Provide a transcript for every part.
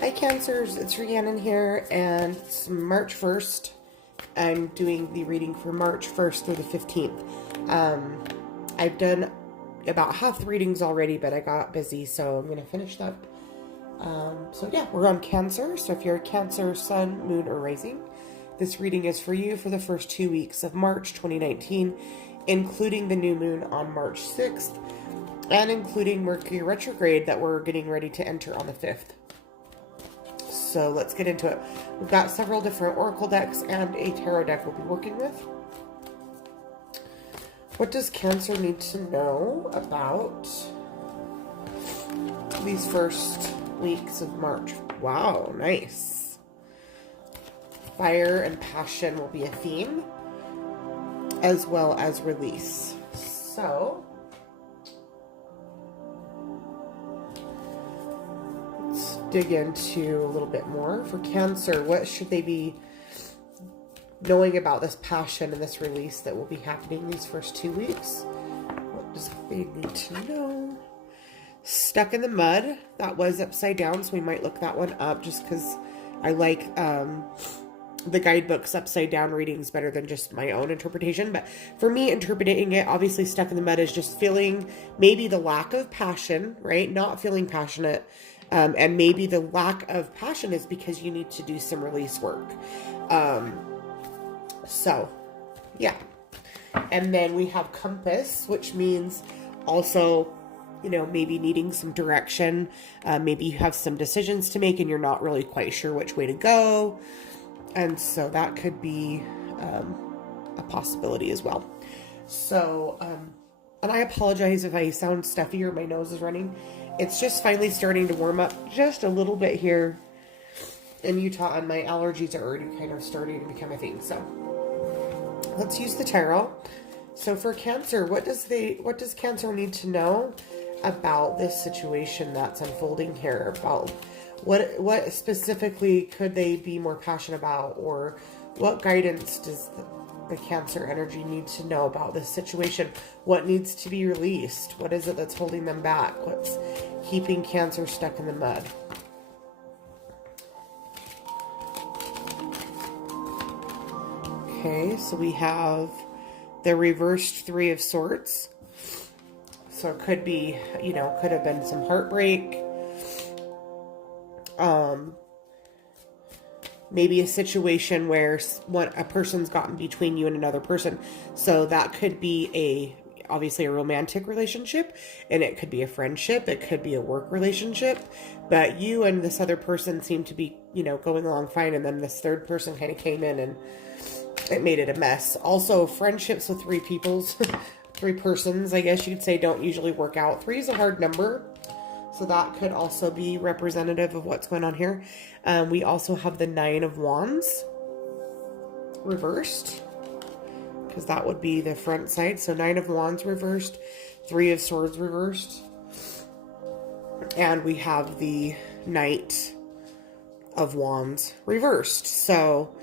Hi Cancers, it's Rhiannon here, and it's March 1st. I'm doing the reading for March 1st through the 15th. I've done about half the readings already, but I got busy, so I'm going to finish that. So yeah, we're on Cancer, so if you're a Cancer, Sun, Moon, or Rising, this reading is for you for the first 2 weeks of March 2019, including the new moon on March 6th, and including Mercury retrograde that we're getting ready to enter on the 5th. So let's get into it. We've got several different oracle decks and a tarot deck we'll be working with. What does Cancer need to know about these first weeks of March? Wow, nice. Fire and passion will be a theme, as well as release. So dig into a little bit more. For Cancer, what should they be knowing about this passion and this release that will be happening these first 2 weeks? What does they need to know? Stuck in the mud, that was upside down, so we might look that one up just because I like the guidebook's upside down readings better than just my own interpretation. But for me, interpreting it, obviously stuck in the mud is just feeling maybe the lack of passion, right? Not feeling passionate. And maybe the lack of passion is because you need to do some release work. So, yeah. And then we have compass, which means also, you know, maybe needing some direction. Maybe you have some decisions to make and you're not really quite sure which way to go. And so that could be a possibility as well. So, and I apologize if I sound stuffy or my nose is running. It's just finally starting to warm up just a little bit here in Utah, and my allergies are already kind of starting to become a thing. So let's use the tarot. So for Cancer, what does Cancer need to know about this situation that's unfolding here? About what specifically could they be more passionate about, or what guidance does the Cancer energy need to know about this situation? What needs to be released? What is it that's holding them back? What's keeping Cancer stuck in the mud? Okay, so we have the reversed Three of Swords. So it could be, you know, could have been some heartbreak. Maybe a situation where a person's gotten between you and another person. So that could be obviously a romantic relationship, and it could be a friendship. It could be a work relationship, but you and this other person seem to be, you know, going along fine. And then this third person kind of came in and it made it a mess. Also, friendships with three persons, I guess you could say, don't usually work out. 3 is a hard number. So that could also be representative of what's going on here. We also have the 9 of Wands reversed, because that would be the front side. So 9 of Wands reversed, 3 of Swords reversed. And we have the Knight of Wands reversed. So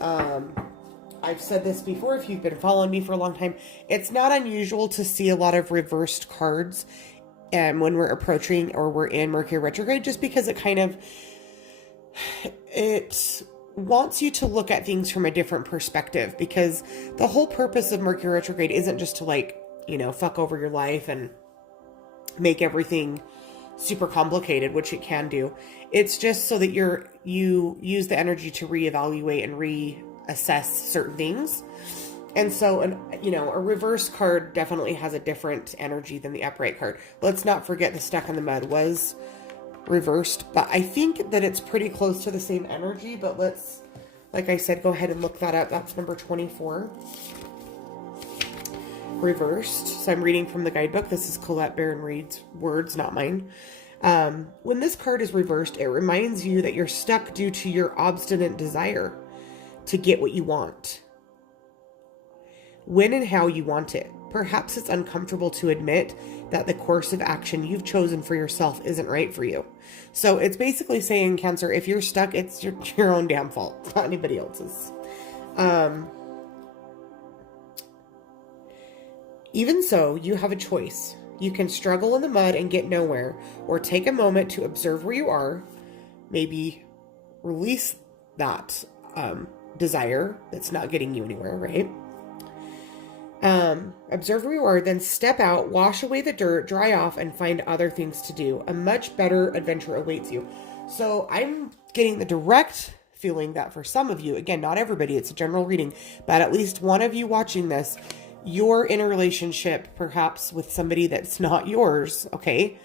I've said this before, if you've been following me for a long time, it's not unusual to see a lot of reversed cards when we're approaching or we're in Mercury retrograde, just because it wants you to look at things from a different perspective, because the whole purpose of Mercury retrograde isn't just to, like, you know, fuck over your life and make everything super complicated, which it can do. It's just so that you use the energy to reevaluate and reassess certain things. And so, you know, a reverse card definitely has a different energy than the upright card. Let's not forget the Stuck in the Mud was reversed, but I think that it's pretty close to the same energy. But let's, like I said, go ahead and look that up. That's number 24. Reversed. So I'm reading from the guidebook. This is Colette Baron Reed's words, not mine. When this card is reversed, it reminds you that you're stuck due to your obstinate desire to get what you want, when and how you want it. Perhaps it's uncomfortable to admit that the course of action you've chosen for yourself isn't right for you. So it's basically saying, Cancer, if you're stuck, it's your own damn fault. It's not anybody else's. Even so, you have a choice. You can struggle in the mud and get nowhere, or take a moment to observe where you are, maybe release that desire that's not getting you anywhere, right? Observe where you are, then step out, wash away the dirt, dry off, and find other things to do. A much better adventure awaits you. So I'm getting the direct feeling that for some of you, again, not everybody, it's a general reading, but at least one of you watching this, you're in a relationship perhaps with somebody that's not yours, okay?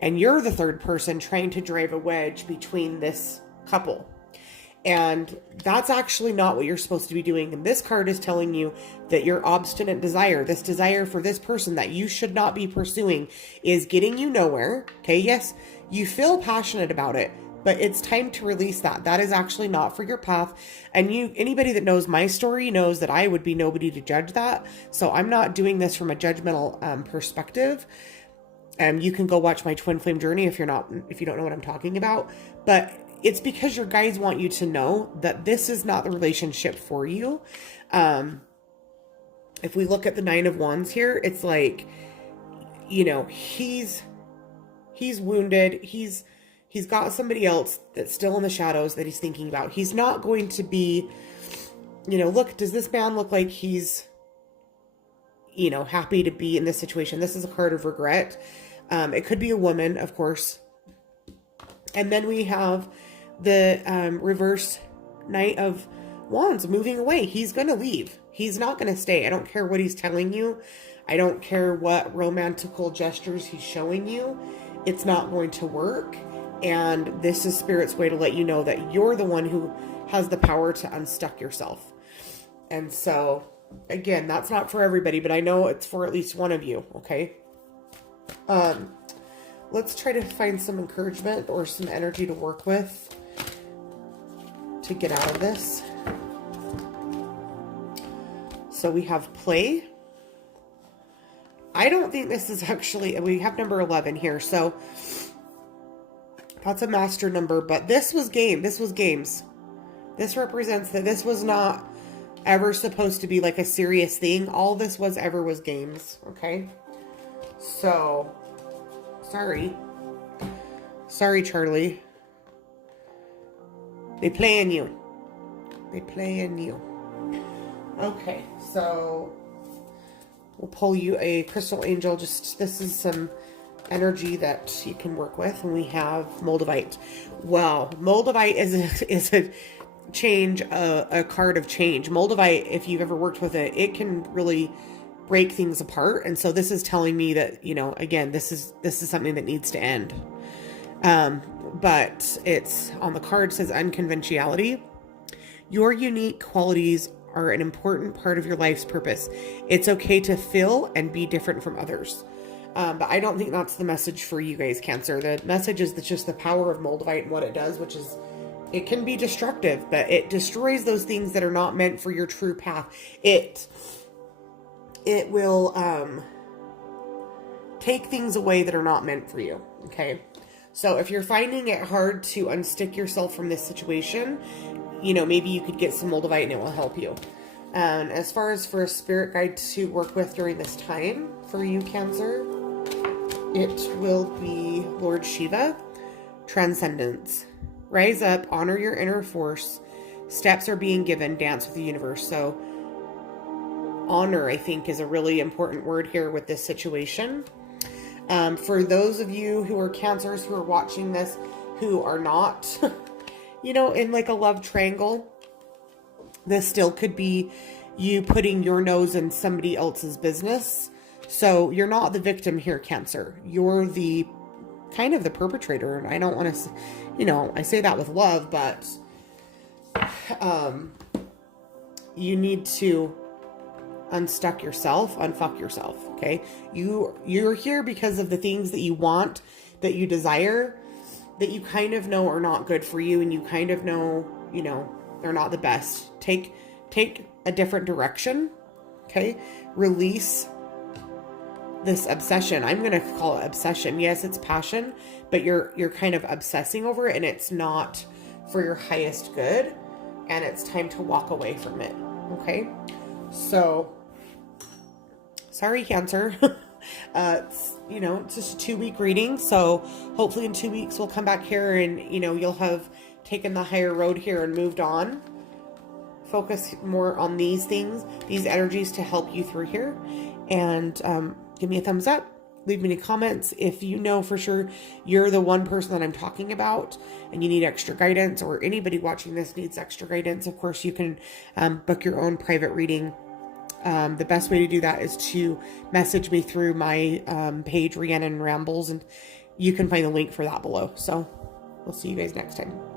And you're the third person trying to drive a wedge between this couple. And that's actually not what you're supposed to be doing. And this card is telling you that your obstinate desire, this desire for this person that you should not be pursuing, is getting you nowhere. Okay, yes, you feel passionate about it, but it's time to release that. That is actually not for your path. And anybody that knows my story knows that I would be nobody to judge that. So I'm not doing this from a judgmental perspective. You can go watch my twin flame journey if you don't know what I'm talking about. But it's because your guides want you to know that this is not the relationship for you. If we look at the 9 of Wands here, it's like, he's wounded. He's got somebody else that's still in the shadows that he's thinking about. He's not going to be, look, does this man look like he's, happy to be in this situation? This is a card of regret. It could be a woman, of course. And then we have the reverse Knight of Wands moving away. He's going to leave. He's not going to stay. I don't care what he's telling you. I don't care what romantical gestures he's showing you. It's not going to work. And this is Spirit's way to let you know that you're the one who has the power to unstuck yourself. And so, again, that's not for everybody, but I know it's for at least one of you, okay? Let's try to find some encouragement or some energy to work with to get out of this. So we have play. I don't think this is actually, we have number 11 here. So that's a master number, but this was game. This was games. This represents that this was not ever supposed to be like a serious thing. All this was ever was games. Okay. So sorry, Charlie. They playing you. Okay, so we'll pull you a crystal angel. This is some energy that you can work with. And we have Moldavite. Wow, Moldavite is a change, a card of change. Moldavite, if you've ever worked with it, it can really break things apart. And so this is telling me that, again, this is something that needs to end. But it's on the card, says unconventionality. Your unique qualities are an important part of your life's purpose. It's okay to feel and be different from others. But I don't think that's the message for you guys, Cancer. The message is just the power of Moldavite and what it does, which is it can be destructive, but it destroys those things that are not meant for your true path. It will take things away that are not meant for you. Okay. So if you're finding it hard to unstick yourself from this situation, maybe you could get some Moldavite and it will help you. As far as for a spirit guide to work with during this time for you, Cancer, it will be Lord Shiva, Transcendence. Rise up, honor your inner force. Steps are being given, dance with the universe. So honor, I think, is a really important word here with this situation. For those of you who are Cancers who are watching this, who are not, in like a love triangle, this still could be you putting your nose in somebody else's business. So you're not the victim here, Cancer. You're the kind of the perpetrator. And I don't want to, I say that with love, but you need to unstuck yourself, unfuck yourself. Okay. You're here because of the things that you want, that you desire, that you kind of know are not good for you. And you kind of know, they're not the best. Take a different direction. Okay. Release this obsession. I'm going to call it obsession. Yes, it's passion, but you're kind of obsessing over it and it's not for your highest good. And it's time to walk away from it. Okay. So sorry, Cancer. It's, you know, it's just a 2-week reading. So hopefully in 2 weeks we'll come back here and, you know, you'll have taken the higher road here and moved on. Focus more on these things, these energies to help you through here. And give me a thumbs up. Leave me any comments. If you know for sure you're the one person that I'm talking about and you need extra guidance, or anybody watching this needs extra guidance, of course you can book your own private reading. The best way to do that is to message me through my page, Rhiannon Rambles, and you can find the link for that below. So we'll see you guys next time.